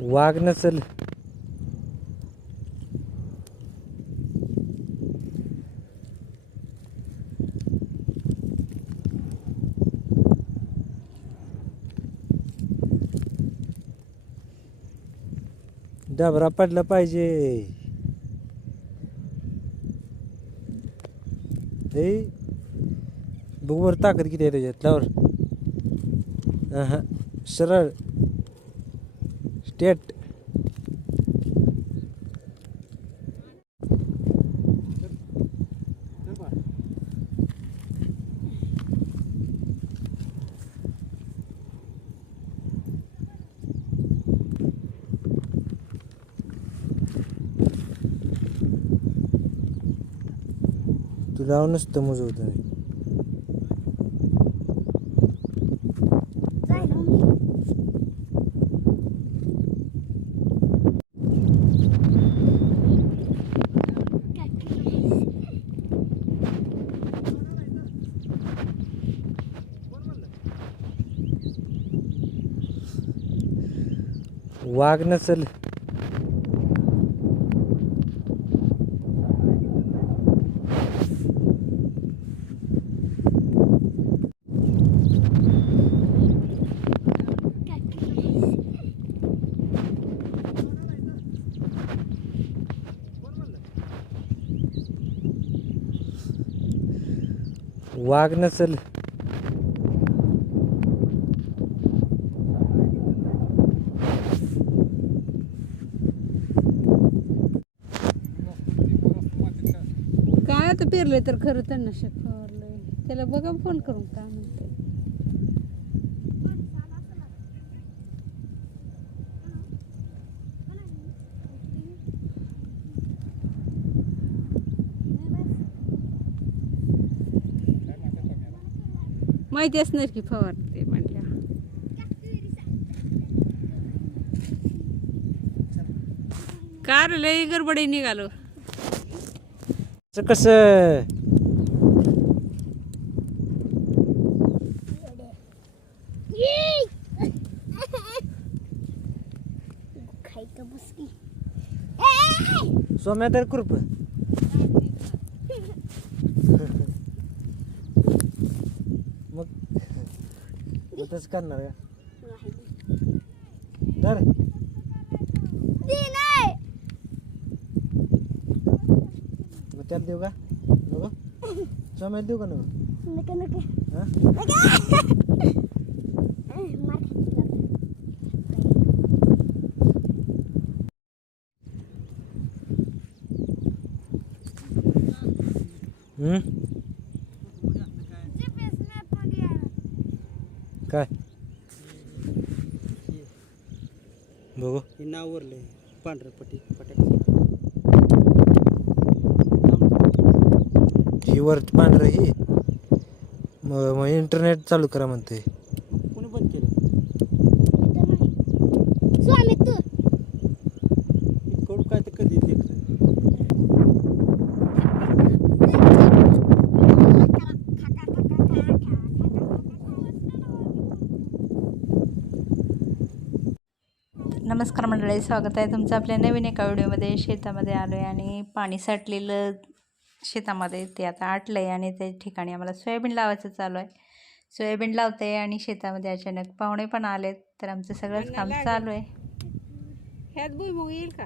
वाघ नसल डबरा पडला पाहिजे. हे बघ बरं ताकद किती आहे त्याच्यात. लावर सरळ. स्टेट तुला नसतं मोजवत मी वाघ नसल वाघ नसल काय आता पेरलंय तर खरं त्यांना शेत फवारलंय. त्याला बघा फोन करून काय म्हणते माहिती असणार की फवारते म्हणल्या कार लय गडबडी निघालो. असं कसं? सोम्या तर कृप मग तसं करणार का? धर नाही त्यात देऊ का नको सोम्याला देऊ का नको नका नका हा मार हम्म? काय बघू हे नाव वरले पांढरं पट्टी पट्या ही वर पांढरं ही मग मग इंटरनेट चालू करा म्हणते कोणी बंद केलं? स्वामी तू इकडून काय तर कधी नमस्कार मंडळी स्वागत आहे तुमचं आपल्या नवीन एका व्हिडिओमध्ये. शेतामध्ये आलो आहे आणि पाणी साठलेलं शेतामध्ये ते आता आटलं आहे आणि त्या ठिकाणी आम्हाला सोयाबीन लावायचं चालू आहे. सोयाबीन लावते आहे आणि शेतामध्ये अचानक पाहुणे पण आलेत तर आमचं सगळंच काम चालू आहे. ह्यात भुईमुग येईल का?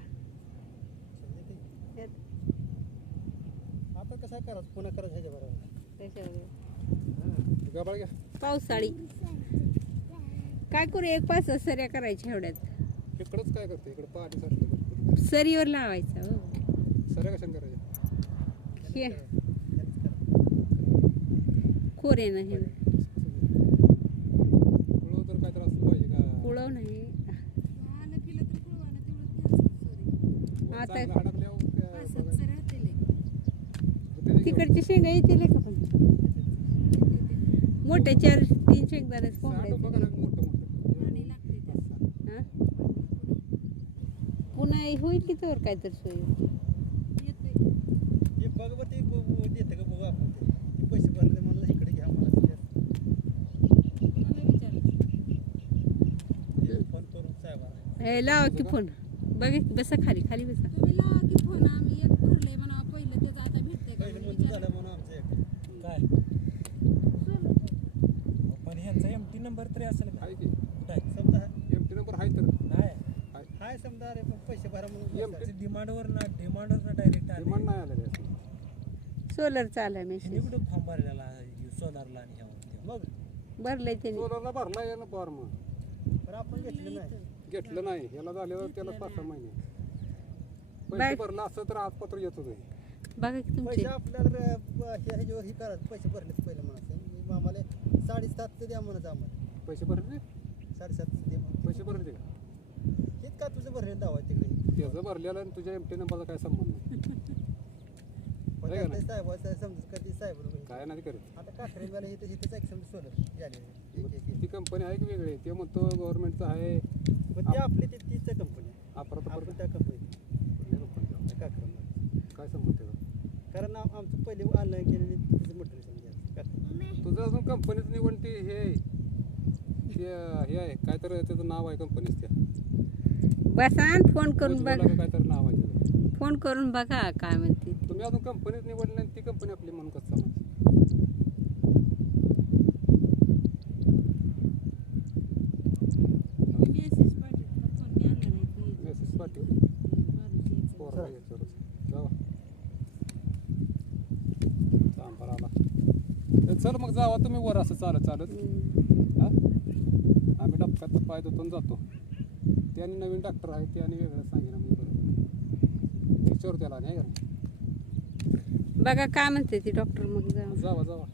आपण कसं करायचं? पुन्हा करायचं ह्याच्या बरोबर त्याच्यामध्ये गबाळ घ्या. पावसाळी. काय करू एक पाच सऱ्या करायच्या एवढ्यात. इकडंच काय करते? इकडं पाणी सरीवर लावायचा हो. सऱ्या कशाने करायच्या? हे खोरे नाही पुढं तर काय त्रास पाहिजे का पुळव नाही आता- तिकडचे शेंगा येतील का पण मोठे चार तीन ना मोठं हा? पुन्हा होईल की तर काहीतरी सोय हे बघ बरं ते ब- ब- देतं का बघू आपण ते ते पैसे भरले मला इकडे घ्या मला ते द्या. ते फोन करून साहेबाला ए लावा की फोन. बघ बसा खाली खाली बसा. पहिले मंजूर झालं म्हणून आमचं एक. काय? पण ह्यांचा एम टी नंबर तरी असेल का? आहे की? कुठं आहे? समजा आहे. एम टी नंबर आहे तर. नाही. हाय समजा अरे पण पैसे भरा म्हणून. डिमांडवर ना डिमांडवर ना डायरेक्ट आले. डिमांड नाही आलेलं आहे. सोलर चालू हिने मेसेज कुठं फॉर्म भरलेला सोलारला आणि ह्यावर. मग? भरलंय त्याने. सोलरला भरला आहे ना फॉर्म पण आपण घेतलं नाही घेतलं नाही. याला झालेलं त्याला पाच सहा महिने. पैसे बाय- भरलं असतं तर आज पत्र येत होते. बघा की तुमचे. पैसे आपल्याला हे ह्याच्यावर हे करा पैसे भरलेत पहिले म्हणायचं मी आम्हाला साडेसात ते द्या म्हणत आम्हाला. पैसे भरले? साडेसात दे म्हणून. पैसे भरले? का हेच का तुझं भरले दावा आहे तिकडे? त्याचं भरलेलं आणि तुझ्या एम टी नंबरचा काय संबंध? नाही पण का त्यातले? साहेब साहेब समजत कधी साहेब लोक. काय नाही करत. आता काकरेवाला इथे इथेच एक समजा सोलर झाले. एक एक एक. ती कंपनी आहे की वेगळी? ते म्हणतो गव्हर्नमेंटचं आहे. पण ते आपली ती तीच कंपनी आहे आपण त्या कंपनीत काय संबंध त्याचा कारण आम- आमचं पहिले ऑनलाईन केलेली तिचं समजा काकरे तुझं अजून कंपनीच निवड ती हे आहे. ते, हे आहे. काय तर त्याचं नाव आहे कंपनीच त्या बसा आणि फोन करून उज्ज्वला बघा. का काय तर नाव आहे त्याचं. फोन करून बघा काय म्हणते. तुम्ही अजून कंपनीच निवडली नाही ती कंपनी आपली म्हणून कसं मेसेज पाठव. जावा आला ए, चल मग जावा तुम्ही वर असं चालत चालत. हा? आम्ही डबक्यात पाय धुतून जातो. ते आणि नवीन डॉक्टर आहे ते आणि वेगळं सांगेन आम्ही बरोबर विचारू त्याला नाही का? बघा काय म्हणते ती डॉक्टर मग जा जावा जावा.